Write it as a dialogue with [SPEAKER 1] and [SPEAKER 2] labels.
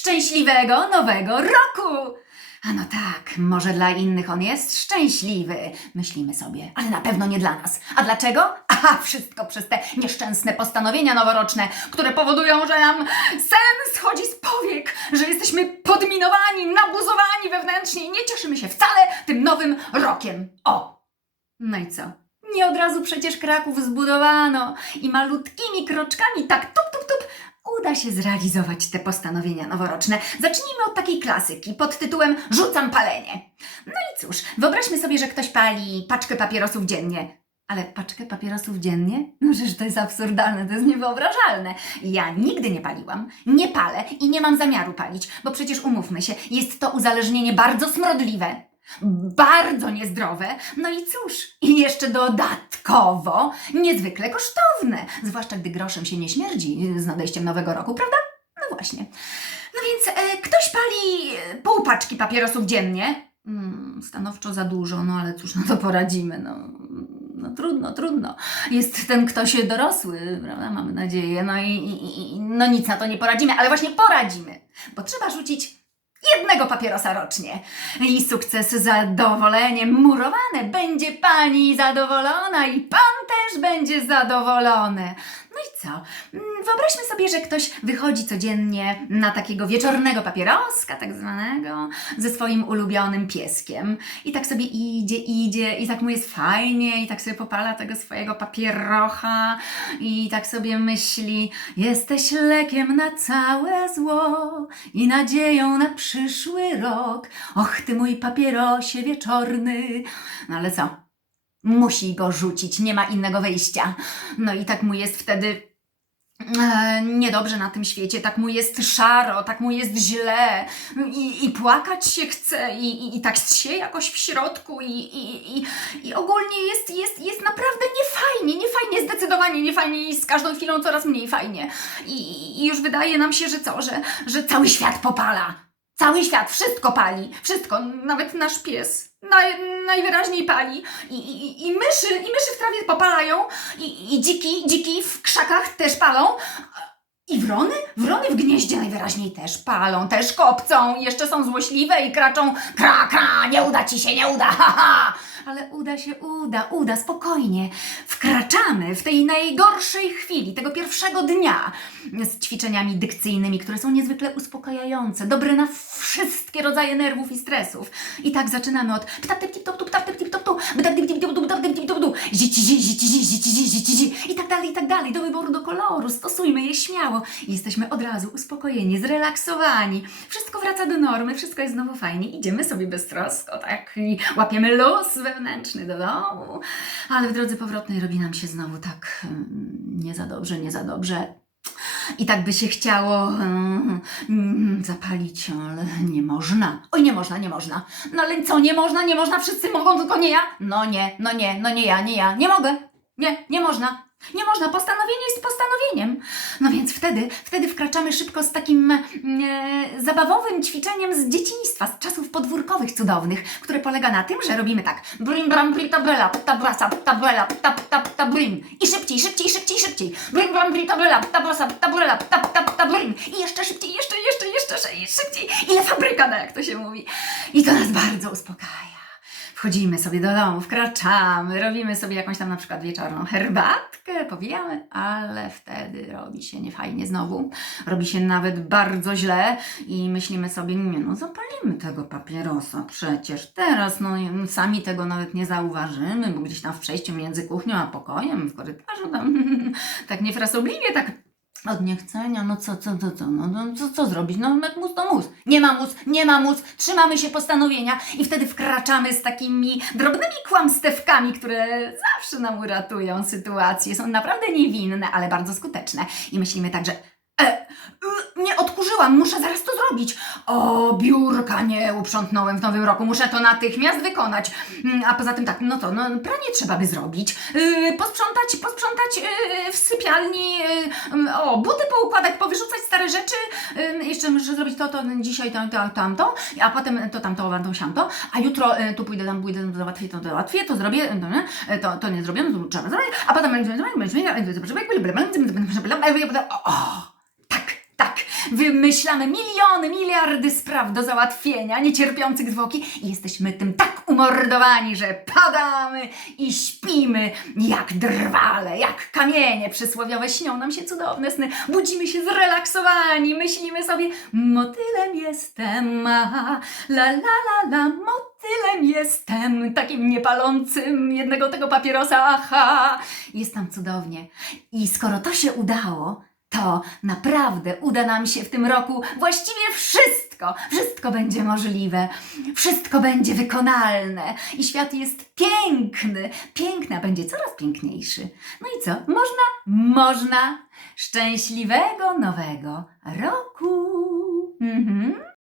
[SPEAKER 1] Szczęśliwego nowego roku! A no tak, może dla innych on jest szczęśliwy, myślimy sobie, ale na pewno nie dla nas. A dlaczego? Aha, wszystko przez te nieszczęsne postanowienia noworoczne, które powodują, że nam sen schodzi z powiek, że jesteśmy podminowani, nabuzowani wewnętrznie i nie cieszymy się wcale tym nowym rokiem. O! No i co? Nie od razu przecież Kraków zbudowano i malutkimi kroczkami, tak tup, uda się zrealizować te postanowienia noworoczne. Zacznijmy od takiej klasyki pod tytułem Rzucam palenie. No i cóż, wyobraźmy sobie, że ktoś pali paczkę papierosów dziennie. Ale paczkę papierosów dziennie? No przecież to jest absurdalne, to jest niewyobrażalne. Ja nigdy nie paliłam, nie palę i nie mam zamiaru palić, bo przecież umówmy się, jest to uzależnienie bardzo smrodliwe, bardzo niezdrowe, no i cóż, i jeszcze dodatkowo niezwykle kosztowne, zwłaszcza gdy groszem się nie śmierdzi z nadejściem nowego roku, prawda? No właśnie. No więc e, ktoś pali e, pół paczki papierosów dziennie. Mm, stanowczo za dużo, no ale cóż, no to poradzimy, no, no trudno, trudno. Jest ten ktoś dorosły, prawda, mamy nadzieję, no i, i, i no nic na to nie poradzimy, ale właśnie poradzimy, bo trzeba rzucić jednego papierosa rocznie. I sukces zadowolenie murowane. Będzie pani zadowolona i pan też będzie zadowolony. No i co? Wyobraźmy sobie, że ktoś wychodzi codziennie na takiego wieczornego papieroska, tak zwanego, ze swoim ulubionym pieskiem. I tak sobie idzie, idzie, i tak mu jest fajnie, i tak sobie popala tego swojego papierocha, i tak sobie myśli: Jesteś lekiem na całe zło i nadzieją na przyszły rok. Och, ty mój papierosie wieczorny. No ale co? Musi go rzucić, nie ma innego wyjścia. No i tak mu jest wtedy niedobrze na tym świecie, tak mu jest szaro, tak mu jest źle i, i płakać się chce i, i, i tak się jakoś w środku i, i, i, i ogólnie jest, jest, jest naprawdę niefajnie, niefajnie, zdecydowanie niefajnie i z każdą chwilą coraz mniej fajnie. I, i już wydaje nam się, że co, że, że cały świat popala. Cały świat, wszystko pali, wszystko, nawet nasz pies naj, najwyraźniej pali I, i, i myszy, i myszy w trawie popalają i, i dziki, dziki w krzakach też palą. I wrony? Wrony w gnieździe najwyraźniej też palą, też kopcą, jeszcze są złośliwe i kraczą kra, kra, nie uda ci się, nie uda, ha, ha. Ale uda się, uda, uda, spokojnie. Wkraczamy w tej najgorszej chwili, tego pierwszego dnia z ćwiczeniami dykcyjnymi, które są niezwykle uspokajające, dobre na wszystkie rodzaje nerwów i stresów. I tak zaczynamy od ptap tip top i tak dalej, i tak dalej, do wyboru, do koloru, stosujmy je śmiało. I jesteśmy od razu uspokojeni, zrelaksowani. Wszystko wraca do normy, wszystko jest znowu fajnie, idziemy sobie tak, i łapiemy luz wewnętrzny do domu, ale w drodze powrotnej robi nam się znowu tak mm, nie za dobrze, nie za dobrze. I tak by się chciało mm, mm, zapalić, ale nie można. Oj, nie można, nie można. No ale co, nie można, nie można, wszyscy mogą, tylko nie ja? No nie, no nie, no nie ja, nie ja, nie mogę. Nie, nie można. Nie można, postanowienie jest postanowieniem. No więc wtedy, wtedy wkraczamy szybko z takim e, zabawowym ćwiczeniem z dzieciństwa, z czasów podwórkowych cudownych, które polega na tym, że robimy tak. Brim, bram, ptabrasa, ptabela, pta, pta, pta, brim. I szybciej, szybciej, szybciej, szybciej. Brim, bram, ptabrasa, ptabrela, pta, pta, pta, brim. I jeszcze szybciej, jeszcze, jeszcze, jeszcze szy- szybciej. Ile fabrykada, jak to się mówi. I to nas bardzo uspokaja. Wchodzimy sobie do domu, wkraczamy, robimy sobie jakąś tam na przykład wieczorną herbatkę, powijamy, ale wtedy robi się niefajnie znowu. Robi się nawet bardzo źle i myślimy sobie, nie no, zapalimy tego papierosa przecież teraz, no sami tego nawet nie zauważymy, bo gdzieś tam w przejściu między kuchnią a pokojem, w korytarzu tam tak niefrasobliwie, tak od niechcenia, no co, co, co, co, no, no co, co zrobić? No jak mus, to mus. Nie ma mus, nie ma mus, trzymamy się postanowienia i wtedy wkraczamy z takimi drobnymi kłamstewkami, które zawsze nam uratują sytuację. Są naprawdę niewinne, ale bardzo skuteczne. I myślimy tak, że e, nie odkurzyłam, muszę zaraz to zrobić. O, biurka nie uprzątnąłem w nowym roku, muszę to natychmiast wykonać. Mm, A poza tym tak, no to, no pranie trzeba by zrobić, yy, posprzątać, posprzątać yy, w sypialni, yy, o, buty poukładać, powyrzucać stare rzeczy, yy, jeszcze muszę zrobić to, to, dzisiaj to, to, tamto, a potem to, tamto, tamto, siamto, a jutro yy, tu pójdę, tam pójdę, to załatwię, to załatwię, to zrobię, to, nie, to, to nie zrobię, to trzeba zrobić, a potem będzie, będzie, będzie, będzie, będzie, będzie, będzie, będzie, będzie, będzie, tak, wymyślamy miliony, miliardy spraw do załatwienia, niecierpiących zwłoki i jesteśmy tym tak umordowani, że padamy i śpimy jak drwale, jak kamienie przysłowiowe. Śnią nam się cudowne sny, budzimy się zrelaksowani, myślimy sobie, motylem jestem, aha, la la la la, motylem jestem, takim niepalącym jednego tego papierosa, aha. Jest nam cudownie. I skoro to się udało, to naprawdę uda nam się w tym roku właściwie wszystko. Wszystko będzie możliwe, wszystko będzie wykonalne i świat jest piękny. Piękna będzie coraz piękniejszy. No i co? Można? Można. Szczęśliwego nowego roku. Mhm.